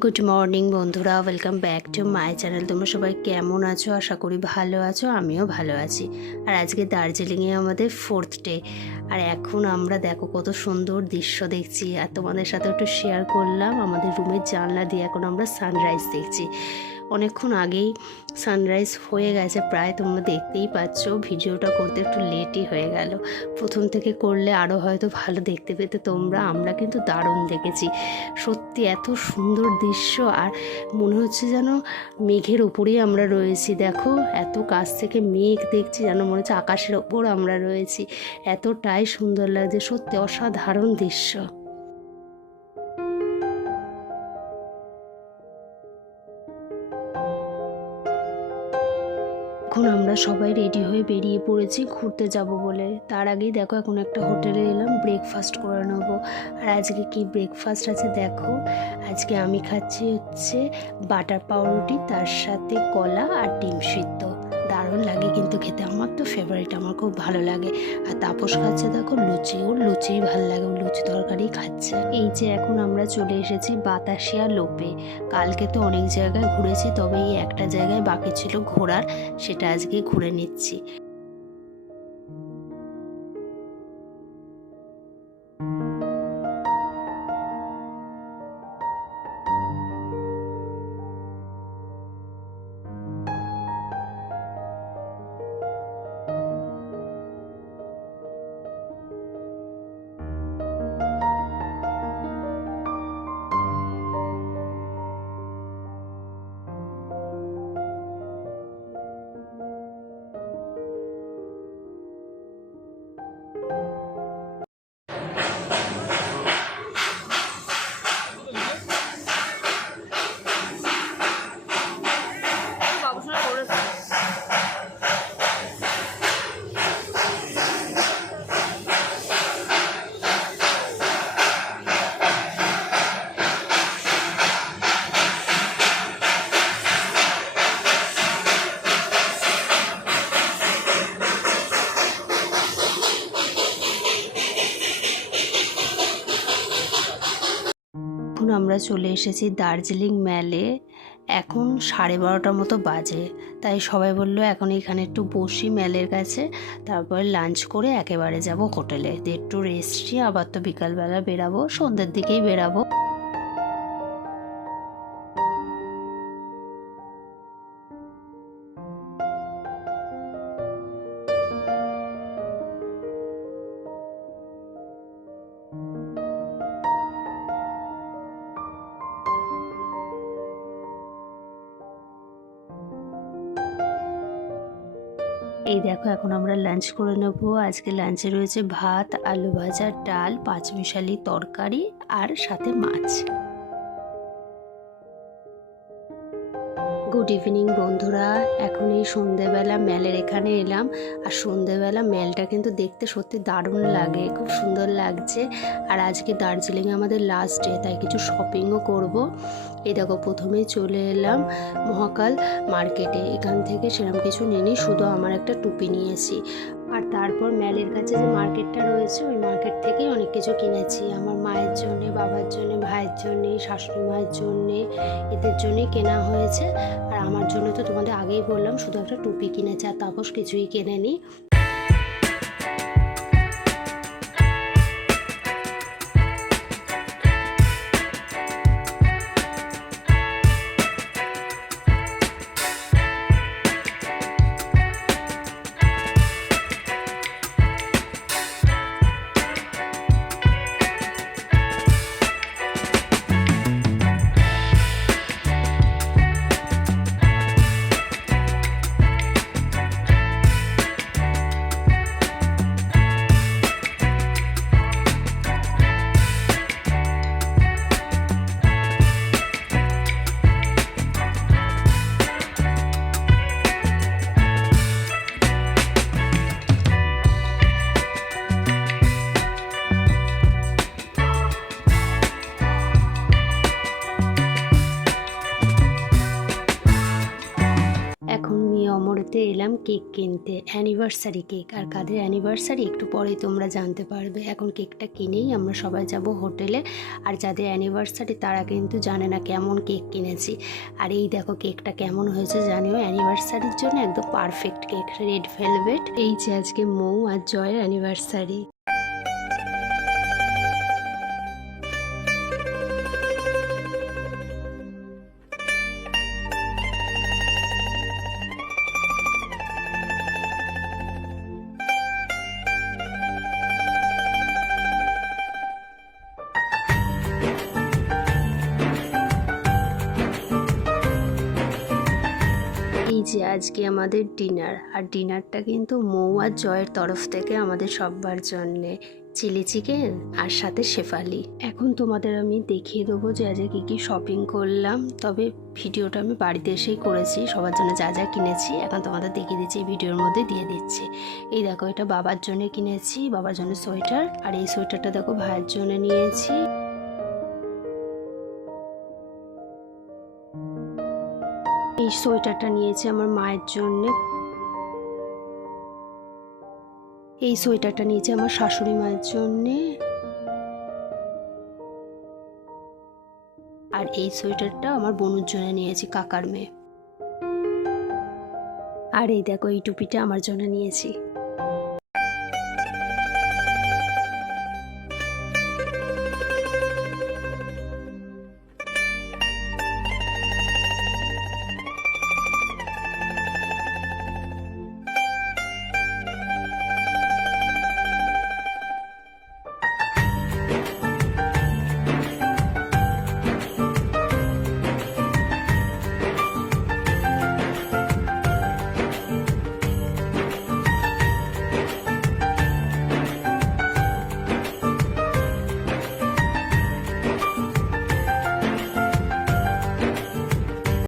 Good morning বন্ধুরা, welcome back to my channel. তোমরা সবাই কেমন আছো? আশা করি ভালো আছো, আমিও ভালো আছি। আর আজকে দার্জিলিংয়ে আমাদের 4th ডে। আর এখন আমরা দেখো কত সুন্দর দৃশ্য দেখছি, আর তোমাদের সাথে একটু শেয়ার করলাম। আমাদের রুমের জানলা দিয়ে এখন আমরা সানরাইজ দেখছি। অনেকক্ষণ আগেই সানরাইজ হয়ে গেছে প্রায়, তোমরা দেখতেই পাচ্ছ। ভিডিওটা করতে একটু লেটই হয়ে গেল, প্রথম থেকে করলে আরও হয়তো ভালো দেখতে পেতে তোমরা। আমরা কিন্তু দারুণ দেখেছি, সত্যি এত সুন্দর দৃশ্য। আর মনে হচ্ছে যেন মেঘের ওপরেই আমরা রয়েছি। দেখো এত কাছ থেকে মেঘ দেখছি, যেন মনে হচ্ছে আকাশের ওপর আমরা রয়েছি। এতটাই সুন্দর লাগছে, সত্যি অসাধারণ দৃশ্য। এখন আমরা সবাই রেডি হয়ে বেরিয়ে পড়েছি ঘুরতে যাব বলে। তার আগেই দেখো এখন একটা হোটেলে এলাম, ব্রেকফাস্ট করে নেবো। আর আজকে কি ব্রেকফাস্ট আছে দেখো। আজকে আমি খাচ্ছি হচ্ছে বাটার পাউরুটি, তার সাথে কলা আর ডিম সিদ্ধ। দারুণ লাগে কিন্তু খেতে, আমার তো ফেভারিট, আমার খুব ভালো লাগে। আর তাপস খাচ্ছে দেখো লুচি, ওর লুচিই ভালো লাগে, ও লুচি তরকারি খাচ্ছে। এই যে এখন আমরা চলে এসেছি বাতাসিয়া লোপে। কালকে তো অনেক জায়গায় ঘুরেছি, তবে এই একটা জায়গায় বাকি ছিল ঘোরার, সেটা আজকে ঘুরে নিচ্ছি। এখন আমরা চলে এসেছি দার্জিলিং ম্যালে। এখন 12:30 মতো বাজে, তাই সবাই বললো এখন এখানে একটু বসি ম্যালের কাছে, তারপরে লাঞ্চ করে একেবারে যাব হোটেলে। একটু রেস্ট নিয়ে আবার তো বিকালবেলা বেরাবো, সন্ধ্যের দিকেই বেরাবো। এই দেখো এখন আমরা লাঞ্চ করে নেব। আজকে লাঞ্চে রয়েছে ভাত, আলু ভাজা, ডাল, পাঁচমিশালি তরকারি আর সাথে মাছ। গুড ইভিনিং বন্ধুরা, এখন এই সন্ধেবেলা ম্যালের এখানে এলাম। আর সন্ধেবেলা ম্যালটা কিন্তু দেখতে সত্যি দারুণ লাগে, খুব সুন্দর লাগছে। আর আজকে দার্জিলিংয়ে আমাদের লাস্ট ডে, তাই কিছু শপিংও করব। এই দেখো প্রথমেই চলে এলাম মহাকাল মার্কেটে। এখান থেকে সেরকম কিছু নিইনি, শুধু আমার একটা টুপি নিয়েছি। আর তারপর ম্যালের কাছে যে মার্কেটটা রয়েছে, ওই মার্কেট থেকেই অনেক কিছু কিনেছি। আমার মায়ের জন্যে, বাবার জন্যে, ভাইয়ের জন্যে, শাশুড়ি মায়ের জন্যে, এদের জন্যই কেনা হয়েছে। আর আমার জন্য তো তোমাদের আগেই বললাম, শুধু একটা টুপি কিনেছে, আর তাপস কিছুই কেনেনি। মধ্যে এলাম কেক কিনতে, অ্যানিভার্সারি কেক। আর কাদের অ্যানিভার্সারি একটু পরেই তোমরা জানতে পারবে। এখন কেকটা কিনেই আমরা সবাই যাব হোটেলে। আর যাদের অ্যানিভার্সারি তারা কিন্তু জানে না কেমন কেক কিনেছি। আর এই দেখো কেকটা কেমন হয়েছে জানিও, অ্যানিভার্সারির জন্য একদম পারফেক্ট কেক, রেড ভেলভেট। এই যে আজকে মৌ আর জয়ের অ্যানিভার্সারি। এই যে আজকে আমাদের ডিনার, আর ডিনারটা কিন্তু মৌ আর জয়ের তরফ থেকে আমাদের সবার জন্যে। চিলি চিকেন আর সাথে শেফালি। এখন তোমাদের আমি দেখিয়ে দেবো যে আজকে কী কী শপিং করলাম। তবে ভিডিওটা আমি বাড়িতে এসেই করেছি, সবার জন্য যা যা কিনেছি এখন তোমাদের দেখিয়ে দিচ্ছি, এই ভিডিওর মধ্যে দিয়ে দিচ্ছি। এই দেখো এটা বাবার জন্য কিনেছি, বাবার জন্য সোয়েটার। আর এই সোয়েটারটা দেখো ভাইয়ের জন্য নিয়েছি। এই সোয়েটারটা নিয়েছি আমার মায়ের জন্যে। এই সোয়েটারটা নিয়েছি আমার শাশুড়ি মায়ের জন্যে। আর এই সোয়েটারটা আমার বোনের জন্য নিয়েছি, কাকার মেয়ে। আর এই দেখো এই টুপিটা আমার জন্য নিয়েছি।